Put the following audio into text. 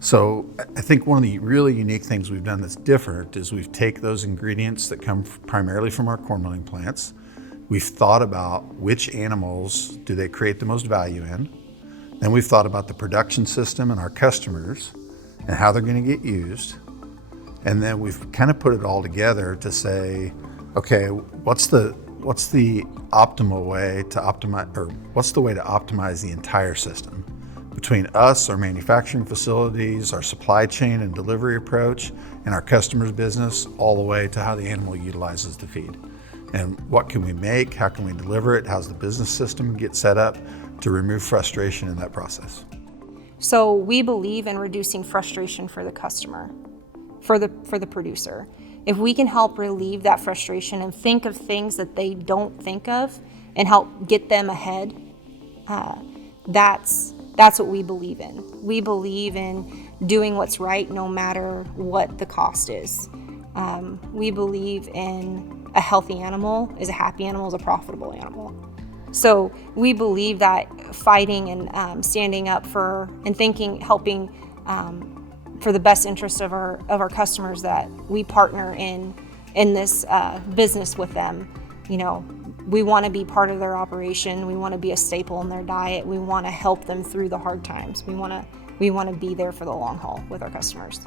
So I think one of the really unique things we've done that's different is we've taken those ingredients that come primarily from our corn milling plants. We've thought about which animals do they create the most value in. Then we've thought about the production system and our customers and how they're going to get used. And then we've kind of put it all together to say, okay, what's the optimal way to optimize, or what's the way to optimize the entire system between us, our manufacturing facilities, our supply chain and delivery approach, and our customers' business, all the way to how the animal utilizes the feed. And what can we make? How can we deliver it? How's the business system get set up to remove frustration in that process? So we believe in reducing frustration for the customer, for the producer. If we can help relieve that frustration and think of things that they don't think of and help get them ahead, that's what we believe in. We believe in doing what's right no matter what the cost is. We believe in a healthy animal is a happy animal, is a profitable animal. So we believe that fighting and standing up for and thinking, helping for the best interest of our customers, that we partner in this business with them. You know, we want to be part of their operation. We want to be a staple in their diet. We want to help them through the hard times. We want to be there for the long haul with our customers.